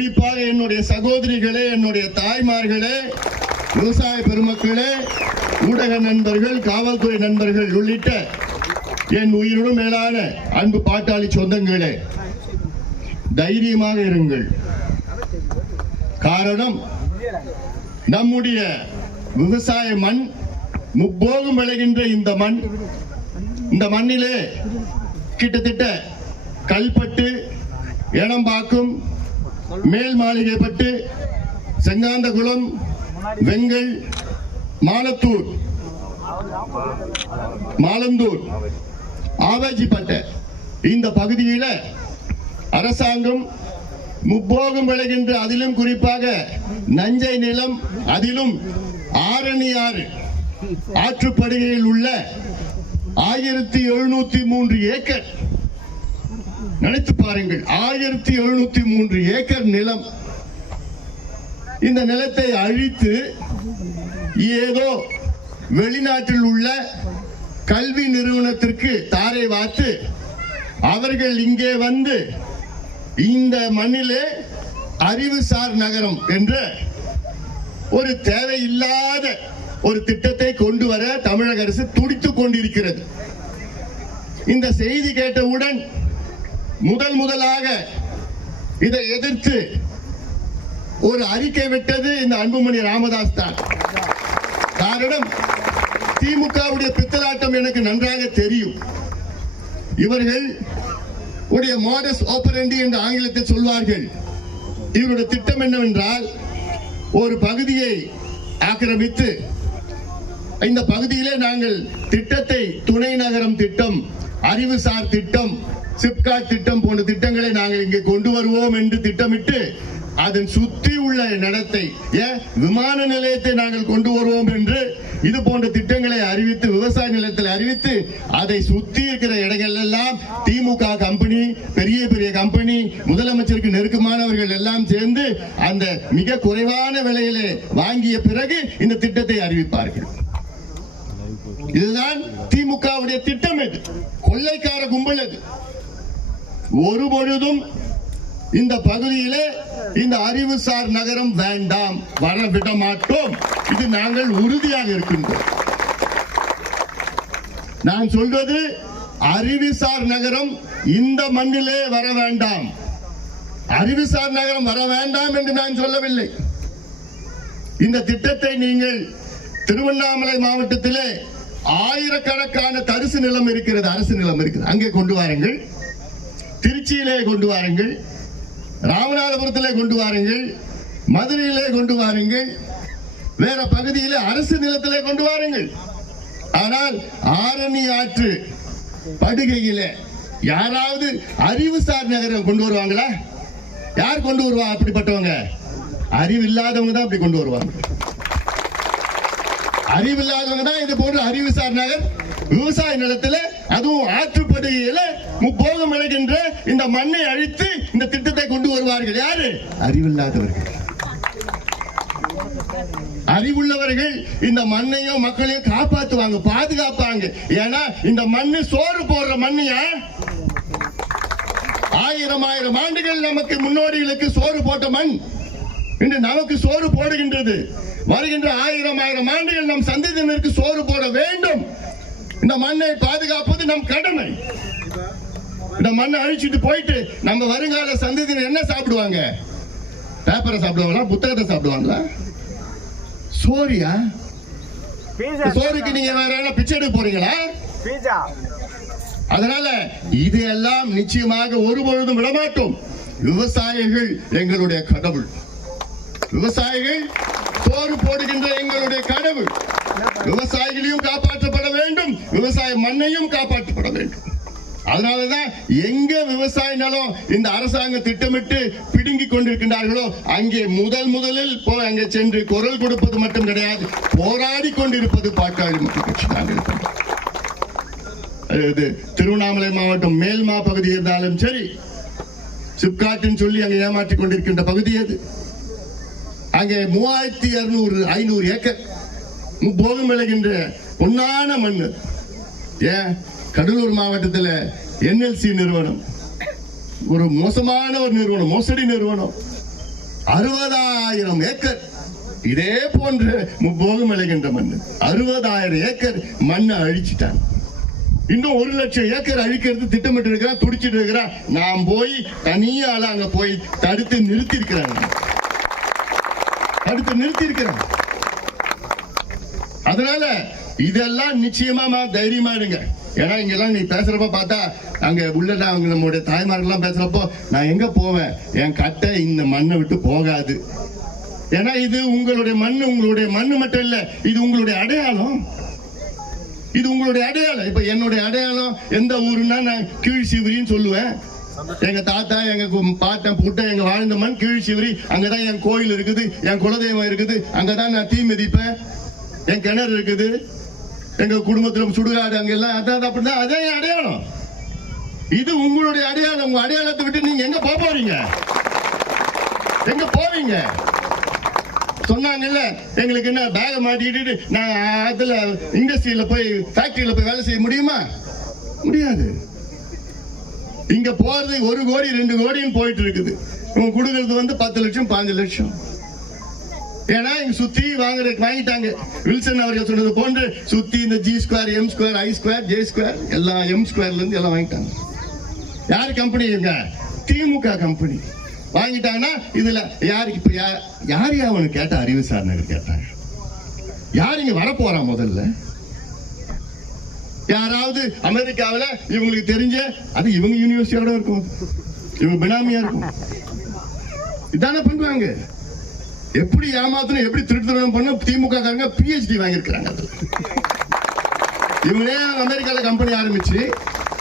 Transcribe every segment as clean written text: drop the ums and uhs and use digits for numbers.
குறிப்பாக என்னுடைய சகோதரிகளே, என்னுடைய தாய்மார்களே, விவசாய பெருமக்களே, ஊடக நண்பர்கள், காவல்துறை நண்பர்கள் உள்ளிட்ட என் உயிரினும் மேலான அன்பு பாட்டாளி சொந்தங்களே, தைரியமாக இருங்கள். காரணம், நம்முடைய விவசாய மண், முப்போகம் விளைகின்ற இந்த மண், இந்த மண்ணிலே கிட்டத்தட்ட கல்பட்டு, ஏனம்பாக்கம், மேல் மாளிகைப்பட்டு, செங்காந்தகுளம், வெங்கல், மாலத்தூர், மாலந்தூர், ஆவாஜிப்பட்ட இந்த பகுதியில அரசாங்கம் முப்போகம் விளைகின்ற, அதிலும் குறிப்பாக நஞ்சை நிலம், அதிலும் ஆரணி ஆறு ஆற்றுப்படுகையில் உள்ள 1703 ஏக்கர், நினைத்து பாருங்கள், 1703 ஏக்கர் நிலம். இந்த நிலத்தை அழித்து ஏதோ வெளிநாட்டில் உள்ள கல்வி நிறுவனத்திற்கு தாரை வாத்து அவர்கள் இங்கே வந்து இந்த மண்ணிலே அறிவுசார் நகரம் என்ற ஒரு தேவையில்லாத ஒரு திட்டத்தை கொண்டு வர தமிழக அரசு துடித்துக் கொண்டிருக்கிறது. இந்த செய்தி கேட்டவுடன் முதலாக இதை எதிர்த்து ஒரு அறிக்கை விட்டது இந்த அன்புமணி ராமதாஸ் தான். காரணம், திமுகவுடைய பித்தலாட்டம் எனக்கு நன்றாக தெரியும். இவர்கள் உடைய மாடஸ் ஆபரண்டி என்று ஆங்கிலத்தில் சொல்வார்கள். இவருடைய திட்டம் என்னவென்றால், ஒரு பகுதியை ஆக்கிரமித்து இந்த பகுதியிலே நாங்கள் திட்டத்தை, துணை நகரம் திட்டம், அறிவுசார் திட்டம், சிப்காட் திட்டம் போன்ற திட்டங்களை நாங்கள் இங்கே கொண்டு வருவோம் என்று திட்டமிட்டு அதன் சுற்றி உள்ள நடத்தை, விமான நிலையத்தை நாங்கள் கொண்டு வருவோம் என்று இது போன்ற திட்டங்களை அறிவித்து, விவசாய நிலத்தில் அறிவித்து, அதை சுற்றி இருக்கிற இடங்கள் எல்லாம் திமுக கம்பெனி, பெரிய பெரிய கம்பெனி, முதலமைச்சருக்கு நெருக்கமானவர்கள் எல்லாம் சேர்ந்து அந்த மிக குறைவான விலையிலே வாங்கிய பிறகு இந்த திட்டத்தை அறிவிப்பார்கள். இதுதான் திமுகவுடைய திட்டம். இது கொள்ளைக்கார கும்பல். இது ஒரு பொழுதும் இந்த பகுதியிலே இந்த அறிவுசார் நகரம் வேண்டாம், வர விட மாட்டோம். இது நாங்கள் உறுதியாக இருக்கின்றோம். நான் சொல்வது, அறிவுசார் நகரம் இந்த மண்ணிலே வர வேண்டாம். அறிவுசார் நகரம் வர வேண்டாம் என்று நான் சொல்லவில்லை. இந்த திட்டத்தை நீங்கள் திருவண்ணாமலை மாவட்டத்திலே ஆயிரக்கணக்கான தரிசு நிலம் இருக்கிறது, அரசு நிலம் இருக்கிறது, அங்கே கொண்டு வாருங்கள். திருச்சியிலே கொண்டு வாருங்கள், ராமநாதபுரத்திலே கொண்டு வாருங்கள், மதுரையிலே கொண்டு வாருங்கள், வேற பகுதியிலே அரசு நிலத்திலே கொண்டு வாருங்கள். ஆனால் ஆரணி ஆற்று படுகையிலே யாராவது அறிவுசார் நகரம் கொண்டு வருவாங்களா? யார் கொண்டு வருவா? அப்படிப்பட்டவங்க அறிவு இல்லாதவங்க தான் அப்படி கொண்டு வருவாங்க. அறிவில்லாதவங்க தான் இது போன்ற அறிவுசார் நகர் விவசாய நிலத்தில், அதுவும் ஆற்றுப்படுகையில முப்போகம் விளைகின்ற இந்த மண்ணை அழித்து இந்த திட்டத்தை கொண்டு வருவார்கள். யாரு? அறிவில்லாதவர்கள். அறிவுள்ளவர்கள் இந்த மண்ணையும் மக்களையும் காப்பாற்றுவாங்க, பாதுகாப்பாங்க. ஏன்னா இந்த மண்ணு சோறு போடுற மண்ணியா, ஆயிரம் ஆண்டுகள் நமக்கு முன்னோடிகளுக்கு சோறு போட்ட மண் இன்று நமக்கு சோறு போடுகின்றது. வருகின்ற ஆயிரம் ஆண்டுகள் நம் சந்ததியினருக்கு சோறு போட வேண்டும். இந்த மண்ணை பாதுகாப்பது நம் கடமை. இந்த மண்ணை அழிச்சிட்டு போயிட்டு நம்ம வருங்கால சந்ததியினர் என்ன சாப்பிடுவாங்க? பேப்பரை சாப்பிடுவாங்களா? புத்தகத்தை சாப்பிடுவாங்களா? சோரியா? சோறுக்கு நீங்க வேற பிச்சை எடுக்க போறீங்களா? அதனால இதையெல்லாம் நிச்சயமாக ஒருபொழுதும் விடமாட்டோம். விவசாயிகள் எங்களுடைய கடவுள். விவசாயிகள் சோறு போடுகின்ற எங்களுடைய கடவுள். விவசாயிகளையும் காப்பாற்றப்பட வேண்டும், விவசாய மண்ணையும் காப்பாற்றப்பட வேண்டும். அதனாலதான் எங்க விவசாய நிலம் இந்த அரசாங்கம் திட்டமிட்டு பிடுங்கிக் கொண்டிருக்கின்றார்களோ அங்கே முதலில் போய் அங்கே சென்று குரல் கொடுப்பது மட்டும் கிடையாது, போராடி கொண்டிருப்பது பாட்டாளி மக்கள் கட்சி தான் இருக்கின்றோம். திருவண்ணாமலை மாவட்டம் மேல்மா பகுதி இருந்தாலும் சரி, சிப்காட்டின்னு சொல்லி அங்கே ஏமாற்றிக் கொண்டிருக்கின்ற பகுதி அது. அங்கே 3200-500 ஏக்கர் முப்போகம் விளைகின்ற பொன்னான மண். ஏன் கடலூர் மாவட்டத்தில் NLC நிறுவனம் ஒரு மோசமான ஒரு நிறுவனம், மோசடி நிறுவனம். 60,000 ஏக்கர் இதே போன்று முப்போகம் விளைகின்ற மண் 60,000 ஏக்கர் மண்ணை அழிச்சிட்டாங்க. இன்னும் 1,00,000 ஏக்கர் அழிக்கிறது திட்டமிட்டு இருக்கிறான், துடிச்சிட்டு இருக்கிறான். நான் போய் தனியால அங்க போய் தடுத்து நிறுத்தி இருக்கிறேன். அதனால இதெல்லாம் நிச்சயமா தைரியமா இருங்க. ஏன்னா இங்கெல்லாம் நீ பேசுறப்ப பார்த்தா அங்க உள்ள நம்மளுடைய தாய்மார்கள்லாம் பேசுறப்போ நான் எங்க போவேன், என் கட்டை இந்த மண்ணை விட்டு போகாது. ஏன்னா இது உங்களுடைய மண்ணு மட்டும் இல்ல, இது உங்களுடைய அடையாளம். இப்ப என்னுடைய அடையாளம் எந்த ஊருன்னா நான் கீழ்சிவிரின்னு சொல்லுவேன். எங்க தாத்தா, எங்க பாட்டன் பூட்ட எங்க வாழ்ந்த மண் கீழ்சிவிரி. அங்கதான் என் கோயில் இருக்குது, என் குலதெய்வம் இருக்குது. அங்கதான் நான் தீ மிதிப்பேன், என் கிணறு இருக்குது, எங்க குடும்பத்துல சுடுகாடு அங்க எல்லாம். அப்படிதான் அதே என் அடையாளம். இது உங்களுடைய அடையாளம். உங்க அடையாளத்தை விட்டு நீங்க எங்க போறீங்க? எங்க போவீங்க? சொன்னாங்கல்ல, எங்களுக்கு என்ன பேக மாட்டிட்டு நான் அதுல இண்டஸ்ட்ரியில போய் ஃபேக்டரியில போய் வேலை செய்ய முடியுமா? முடியாது. இங்க போறது 1 கோடி 2 கோடின்னு போயிட்டு இருக்குது. இவங்க கொடுக்கறது 10 லட்சம் 5 லட்சம். ஏன்னா இங்க சுத்தி வாங்கிட்டாங்க. வில்சன் அவர்கள் சொன்னது போன்று சுத்தி இந்த G2, M2, I2, J2 எல்லாம் M2 இருந்து எல்லாம் வாங்கிட்டாங்க. யாரு கம்பெனி? இவங்க திமுக கம்பெனி வாங்கிட்டாங்கன்னா இதுல யாருக்கு இப்ப யார் அவனு கேட்ட? அறிவுசார் நகர் கேட்டாங்க. யார் இங்க வரப்போறா? முதல்ல யாராவது அமெரிக்காவில் இவங்களுக்கு தெரிஞ்ச அது இவங்க யூனிவர்சிட்டியோட இருக்கும், இவங்க பினாமியா இருக்கும். இதான பண்ணுவாங்க. எப்படி ஏமாத்தணும், எப்படி திருத்தணும் பண்ண திமுக காரங்க PhD வாங்கியிருக்கிறாங்க. இவங்களே அமெரிக்கால கம்பெனி ஆரம்பிச்சு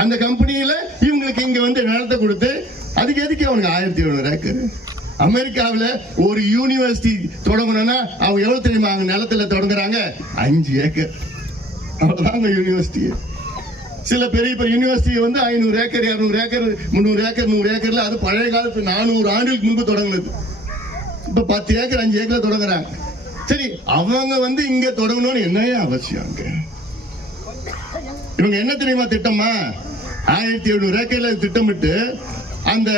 அந்த கம்பெனியில இவங்களுக்கு இங்க நிலத்தை கொடுத்து அதுக்கு எதுக்கு அவனுக்கு 1700 ஏக்கர்? அமெரிக்காவில் ஒரு யூனிவர்சிட்டி தொடங்கணும்னா அவங்க எவ்வளவு தெரியுமா? அவங்க நிலத்துல தொடங்குறாங்க 5 ஏக்கர். அவ்வளவுதாங்க யூனிவர்சிட்டி. சில பெரிய யூனிவர்சிட்டி 500 ஏக்கர் 200 ஏக்கர் 300 ஏக்கர் 100 ஏக்கர்ல, அது பழைய காலத்து 400 ஆண்டுகளுக்கு முன்பு தொடங்கினது. இப்ப 10 ஏக்கர் 5 ஏக்கர் தொடங்குறாங்க. சரி, அவங்க இங்க தொடங்கணும்னு என்னையா அவசியம்? இவங்க என்ன தெரியுமா திட்டமா? 1700 ஏக்கர்ல திட்டமிட்டு அந்த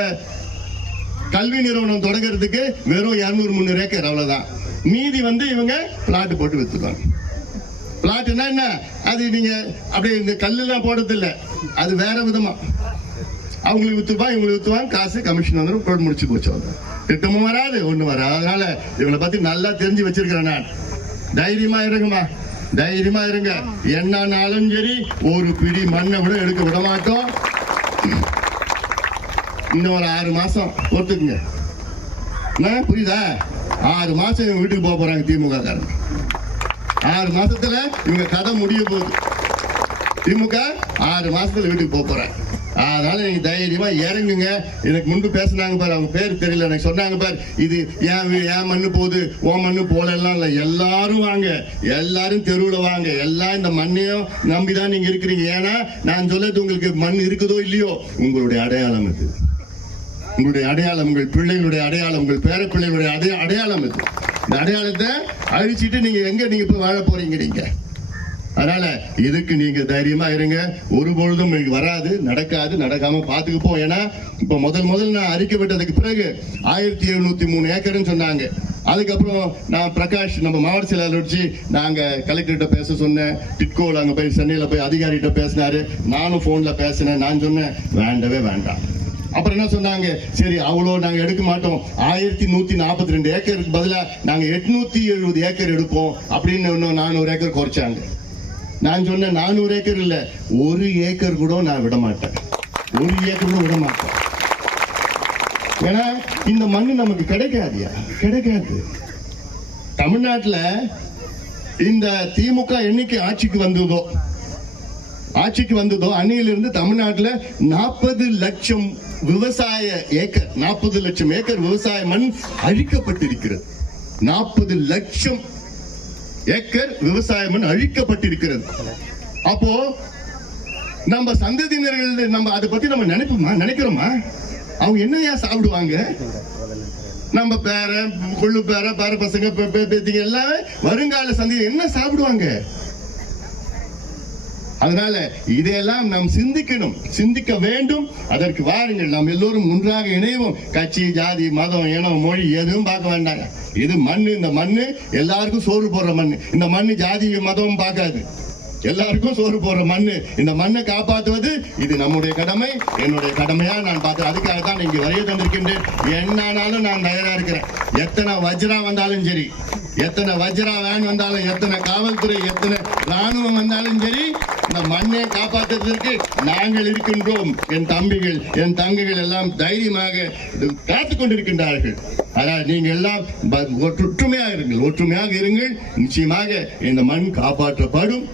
கல்வி நிறுவனம் தொடங்குறதுக்கு வெறும் 200-300 ஏக்கர் அவ்வளவுதான். மீதி இவங்க பிளாட் போட்டு வித்துருவாங்க. பிளாட்னா என்ன? அது நீங்க அப்படியே இந்த கல்லெல்லாம் போடுறது இல்ல, அது வேற விதமா அவங்களுக்கு வித்துருப்பாங்க, இவங்களுக்கு வித்துவாங்க, காசு கமிஷன் வந்துடும், முடிச்சு போச்சு. திட்டமும் வராது, ஒண்ணு வராது. அதனால இவங்களை பத்தி நல்லா தெரிஞ்சு வச்சிருக்கிறேன் நான். தைரியமா இருங்கம்மா, தைரியமா இருங்க. என்னன்னாலும் சரி, ஒரு பிடி மண்ணை விட எடுக்க விட மாட்டோம். இன்னும் ஒரு 6 மாசம் பொறுத்துக்குங்க. புரியுதா? 6 மாசம் இவங்க வீட்டுக்கு போக போறாங்க திமுக காரங்க. 6 மாசத்துல இவங்க கதை முடிய போகுது. திமுக 6 மாசத்துல வீட்டுக்கு போக போறாங்க. அதனால நீங்க தைரியமா இறங்குங்க. எனக்கு முன்பு பேசினாங்க பாரு, அவங்க பேர் தெரியல, எனக்கு சொன்னாங்க பாரு, இது ஏன் மண்ணு போகுது, ஓ மண்ணு போலாம் இல்ல, எல்லாரும் வாங்க, எல்லாரும் தெருவுல வாங்க. எல்லாம் இந்த மண்ணையும் நம்பிதான் நீங்க இருக்கிறீங்க. ஏன்னா நான் சொல்றது உங்களுக்கு மண் இருக்குதோ இல்லையோ, உங்களுடைய அடையாளம் இது. உங்களுடைய அடையாளம், உங்கள் பிள்ளைகளுடைய அடையாளம், உங்கள் பேர பிள்ளைகளுடைய அடையாளம் இது. இந்த அடையாளத்தை அழிச்சிட்டு நீங்க போய் வாழ போறீங்க நீங்க. அதனால இதுக்கு நீங்க தைரியமா இருங்க. ஒரு பொழுதும் வராது, நடக்காது, நடக்காம பாத்துக்குப்போம். ஏன்னா இப்ப முதல் நான் அறிக்கை விட்டதுக்கு பிறகு 1703 ஏக்கர்னு சொன்னாங்க. அதுக்கப்புறம் நான் பிரகாஷ் நம்ம மாவட்ட செயலாளர் வச்சு நாங்க கலெக்டர்கிட்ட பேச சொன்னேன். டிட்கோல அங்க போய் சென்னையில போய் அதிகாரிகிட்ட பேசினாரு. நானும் போன்ல பேசினேன். நான் சொன்னேன் வேண்டவே வேண்டாம். அப்புறம் என்ன சொன்னாங்க, சரி அவ்வளோ நாங்க எடுக்க மாட்டோம், 1142 ஏக்கருக்கு பதிலா நாங்க 870 ஏக்கர் எடுப்போம் அப்படின்னு இன்னும் 400 ஏக்கர் குறைச்சாங்க. நான் சொன்னேன் 400 ஏக்கர் இல்ல, 1 ஏக்கர் கூட நான் விட மாட்டேன், 1 ஏக்கர் கூட விட மாட்டேன். ஏன்னா இந்த மண்ணு நமக்கு கிடைக்காதியா, கிடைக்காது. தமிழ்நாட்டுல இந்த திமுக என்னைக்கு ஆட்சிக்கு வந்ததோ அன்னையிலிருந்து தமிழ்நாட்டுல 40 லட்சம் விவசாய ஏக்கர், 40 லட்சம் ஏக்கர் விவசாய மண் அழிக்கப்பட்டிருக்கிறது. 40 லட்சம் ஏக்கர் விவசாய மண் அழிக்கப்பட்டிருக்கிறது. அப்போ நம்ம சந்ததியினர்கள் நம்ம அதை பத்தி நம்ம நினைக்கிறோமா? அவங்க என்னையா சாப்பிடுவாங்க? நம்ம பேர கொள்ளு பேர பசங்க பேத்திங்க எல்லாமே வருங்கால சந்ததி என்ன சாப்பிடுவாங்க? அதனால இதையெல்லாம் நாம் சிந்திக்க வேண்டும். அதற்கு வாருங்கள், நாம் எல்லோரும் ஒன்றாக இணைவோம். கட்சி, ஜாதி, மதம், இனம், மொழி எதுவும் பார்க்க வேண்டாங்க. இது மண்ணு. இந்த மண்ணு எல்லாருக்கும் சோறு போடுற மண்ணு. இந்த மண்ணு ஜாதி மதமும் பார்க்காது. எல்லாருக்கும் சோறு போடுற மண்ணு. இந்த மண்ணை காப்பாற்றுவது இது நம்முடைய கடமை, என்னுடைய கடமையா நான் பார்த்து அதுக்காக தான் இங்கே வரைய தந்திருக்கின்றேன். என்னானாலும் நான் தயாரா இருக்கிறேன். எத்தனை வஜ்ரா வந்தாலும் சரி, எத்தனை வஜ்ரா வேன் வந்தாலும், எத்தனை காவல்துறை, எத்தனை ராணுவம் வந்தாலும் சரி, இந்த மண்ணை காப்பாற்றுவதற்கு நாங்கள் இருக்கின்றோம். என் தம்பிகள், என் தங்கைகள் எல்லாம் தைரியமாக காத்துக் கொண்டிருக்கின்றார்கள். அதாவது நீங்க எல்லாம் ஒற்றுமையாக இருங்கள். நிச்சயமாக இந்த மண் காப்பாற்றப்படும்.